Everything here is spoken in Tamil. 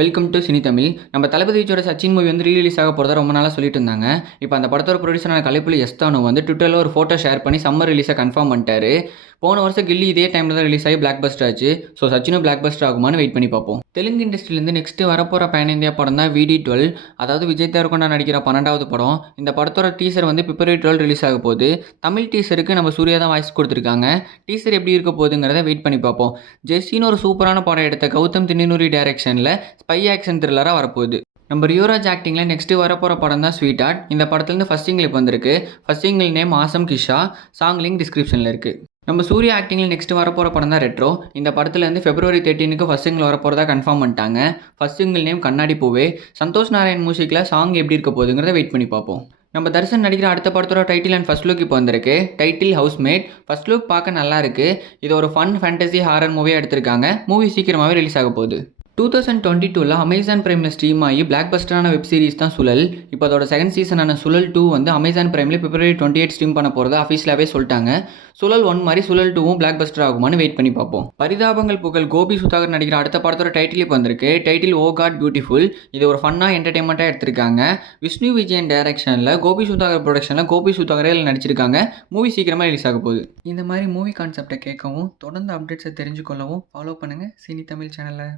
Welcome to cine Tamil. நம்ம தளபதி விஜயோட சச்சின் மூவி வந்து ரிலீஸ் ஆக போகிறதா ரொம்ப நாளாக சொல்லிட்டு இருந்தாங்க. இப்போ அந்த படத்தோட ப்ரொடியூசரான கலைப்புலி எஸ்தானு வந்து ட்விட்டரில் ஒரு ஃபோட்டோ ஷேர் பண்ணி சம்மர் ரிலீஸை கன்ஃபார்ம் பண்ணிட்டாரு. போன வருஷம் கில்லி இதே டைமில் தான் ரிலீஸ் ஆகி பிளாக் பஸ்டர் ஆச்சு. ஸோ சச்சினும் பிளாக் பஸ்டர் ஆகுமான்னு வெயிட் பண்ணி பார்ப்போம். தெலுங்கு இண்டஸ்ட்ரியிலேருந்து நெக்ஸ்ட் வரப்போகிற பேன் இந்தியா படம் தான் VD12. அதாவது விஜய் தேவரகொண்டா நடிக்கிற 12வது படம். இந்த படத்தோட டீசர் வந்து February 12 ரிலீஸ் ஆக போகுது. தமிழ் டீசருக்கு நம்ம சூர்யா தான் வாய்ஸ் கொடுத்துருக்காங்க. டீசர் எப்படி இருக்க போகுதுங்கிறத வெயிட் பண்ணி பார்ப்போம். ஜெஸ்ஸின்னு ஒரு சூப்பரான படம் எடுத்த கௌதம் தின்னினூரி டைரக்ஷனில் ஸ்பை ஆக்ஷன் த்ரில்லராக வரப்போகுது. நம்ம யுவராஜ் ஆக்டிங்கில் நெக்ஸ்ட் வரப்போகிற படம் தான் ஸ்வீட் ஆர்ட். இந்த படத்துலேருந்து ஃபர்ஸ்ட் சிங்கிள் இப்போ வந்திருக்கு. ஃபர்ஸ்ட் சிங்கிள் நேம் ஆசம் கிஷா. சாங் லிங்க் டிஸ்கிரிப்ஷனில் இருக்குது. நம்ம சூர்யா ஆக்டிங்கில் நெக்ஸ்ட் வரப்போகிற படம் தான் ரெட்ரோ. இந்த படத்துலேருந்து February 13க்கு ஃபர்ஸ்ட் சிங்கிள் வரப்போகிறதா கன்ஃபார்ம் பண்ணிட்டாங்க. ஃபர்ஸ்ட் சிங்கிள் நேம் கண்ணாடி பூவே. சந்தோஷ் நாராயண் மியூசிக்கில் சாங் எப்படி இருக்க போகுதுங்கிறத வெயிட் பண்ணி பார்ப்போம். நம்ம தர்ஷன் நடிக்கிற அடுத்த படத்தோட டைட்டில் அண்ட் ஃபர்ஸ்ட் லுக் இப்போ வந்திருக்கு. Title housemate. ஃபர்ஸ்ட் லுக் பார்க்க நல்லா இருக்கு. இது ஒரு ஃபன் ஃபேண்டசி ஹாரர் மூவியாக எடுத்திருக்காங்க. மூவி சீக்கிரமாகவே ரிலீஸ் ஆக போகுது. 2022 அமேசான் பிரைமில் ஸ்ட்ரீம் ஆகி பிளாக் பஸ்டரான வெப் சீரிஸ் தான் சுழல். இப்போ அதோட செகண்ட் சீசனான சுழல் 2 வந்து அமேசான் பிரைமில் February 28 ஸ்ட்ரீம் பண்ண போகிறதா அஃபீஷியலாகவே சொல்லிட்டாங்க. சுழல் 1 மாதிரி சுழல் 2வும் பிளாக் பஸ்டர் ஆகுமான்னு வெயிட் பண்ணி பார்ப்போம். பரிதாபங்கள் புகழ் கோபி சுதாகர் நடிக்கிற அடுத்த படத்தோட டைட்டில் இப்போ வந்திருக்கு. டைட்டில் ஓ காட் பியூட்டிஃபுல். இது ஒரு ஃபன்னாக என்டர்டைன்மெண்ட்டாக எடுத்திருக்காங்க. விஷ்ணு விஜயன் டைரக்ஷனில் கோபி சுதாகர் ப்ரொடக்ஷனில் கோபி சுதாகரே நடிச்சிருக்காங்க. மூவி சீக்கிரமாக ரிலீஸ் ஆக போகுது. இந்த மாதிரி மூவி கான்செப்டை கேட்கவும் தொடர்ந்து அப்டேட்ஸை தெரிஞ்சுக்கொள்ளவும் ஃபாலோ பண்ணுங்கள் சினி தமிழ் சேனலை.